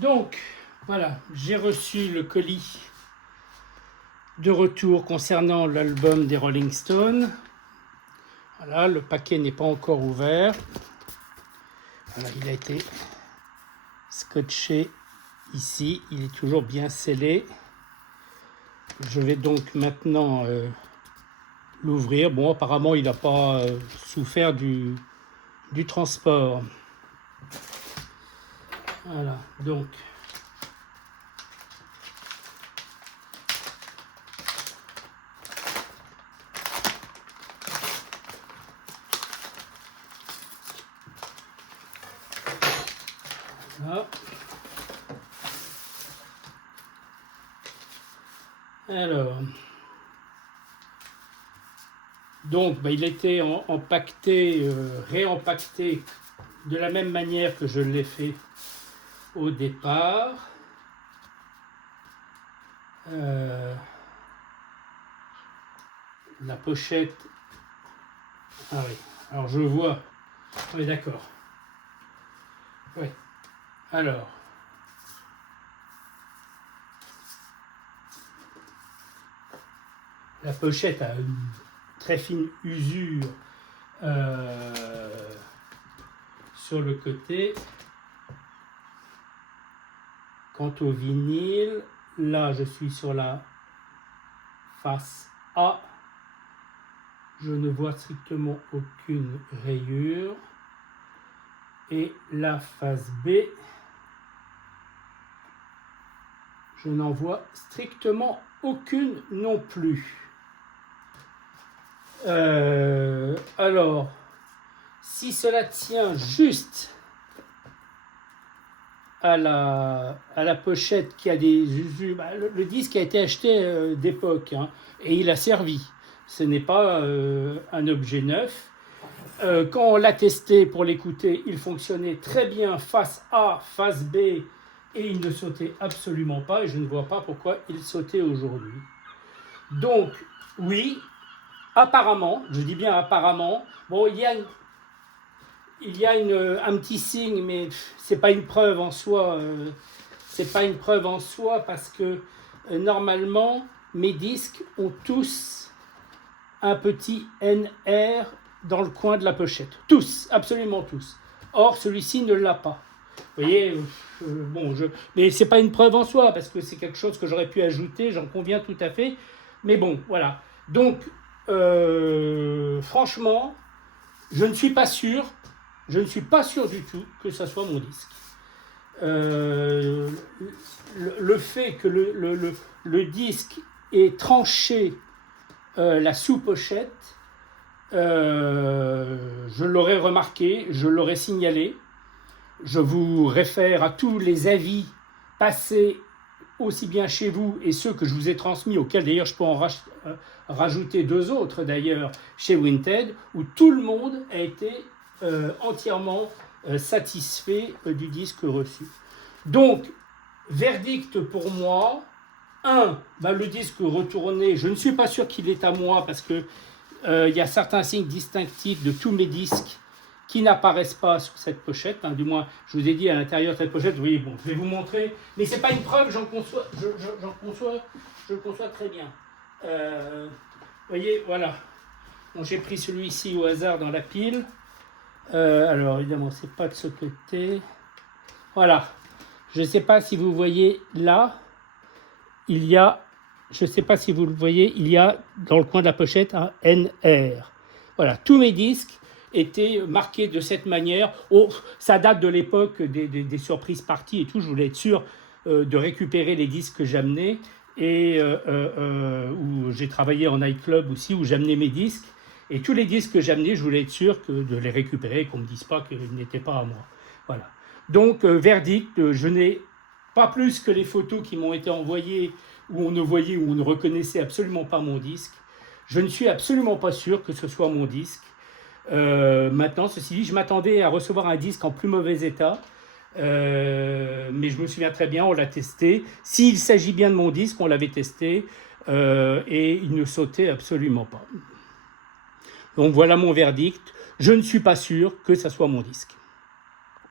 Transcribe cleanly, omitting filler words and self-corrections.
Donc, voilà, j'ai reçu le colis de retour concernant l'album des Rolling Stones. Voilà, le paquet n'est pas encore ouvert. Voilà, il a été scotché ici, il est toujours bien scellé. Je vais donc maintenant l'ouvrir. Bon, apparemment, il n'a pas souffert du transport. Voilà, donc... Voilà. Alors... Donc, il était empaqueté, réempaqueté de la même manière que je l'ai fait au départ. La pochette... Ah oui, alors je vois. Oui, d'accord. Oui, alors... La pochette a une très fine usure sur le côté. Quant au vinyle, là je suis sur la face A. Je ne vois strictement aucune rayure. Et la face B, je n'en vois strictement aucune non plus. Alors, si cela tient juste à la pochette qui a des usures, le disque a été acheté d'époque, hein, et il a servi. Ce n'est pas un objet neuf. Quand on l'a testé pour l'écouter, il fonctionnait très bien face A, face B, et il ne sautait absolument pas, et je ne vois pas pourquoi il sautait aujourd'hui. Donc, oui, apparemment, je dis bien apparemment, bon, il y a un petit signe, mais c'est pas une preuve en soi. C'est pas une preuve en soi parce que normalement, mes disques ont tous un petit NR dans le coin de la pochette. Tous, absolument tous. Or, celui-ci ne l'a pas. Vous voyez, mais c'est pas une preuve en soi parce que c'est quelque chose que j'aurais pu ajouter, j'en conviens tout à fait. Mais bon, voilà. Donc, franchement, je ne suis pas sûr du tout que ça soit mon disque. Le fait que le disque ait tranché la sous-pochette, je l'aurais remarqué, je l'aurais signalé. Je vous réfère à tous les avis passés aussi bien chez vous et ceux que je vous ai transmis, auxquels d'ailleurs je peux en rajouter 2 autres d'ailleurs chez Vinted, où tout le monde a été entièrement satisfait du disque reçu. Donc, verdict pour moi, 1, le disque retourné, je ne suis pas sûr qu'il est à moi parce que il y a certains signes distinctifs de tous mes disques qui n'apparaissent pas sur cette pochette, hein, du moins je vous ai dit à l'intérieur de cette pochette, oui, bon, je vais vous montrer, mais c'est pas une preuve, je le conçois très bien. Vous voyez, voilà, bon, j'ai pris celui-ci au hasard dans la pile, alors évidemment c'est pas de ce côté, voilà, je ne sais pas si vous voyez là, il y a, je ne sais pas si vous le voyez, il y a dans le coin de la pochette un NR. Voilà, tous mes disques étaient marqués de cette manière. Oh, ça date de l'époque des surprises parties et tout. Je voulais être sûr de récupérer les disques que j'amenais et où j'ai travaillé en nightclub aussi, où j'amenais mes disques. Et tous les disques que j'amenais, je voulais être sûr de les récupérer, qu'on ne me dise pas qu'ils n'étaient pas à moi. Voilà. Donc, verdict, je n'ai pas plus que les photos qui m'ont été envoyées où on ne voyait, où on ne reconnaissait absolument pas mon disque. Je ne suis absolument pas sûr que ce soit mon disque. Maintenant, ceci dit, je m'attendais à recevoir un disque en plus mauvais état, mais je me souviens très bien, on l'a testé. S'il s'agit bien de mon disque, on l'avait testé, et il ne sautait absolument pas. Donc voilà mon verdict. Je ne suis pas sûr que ce soit mon disque.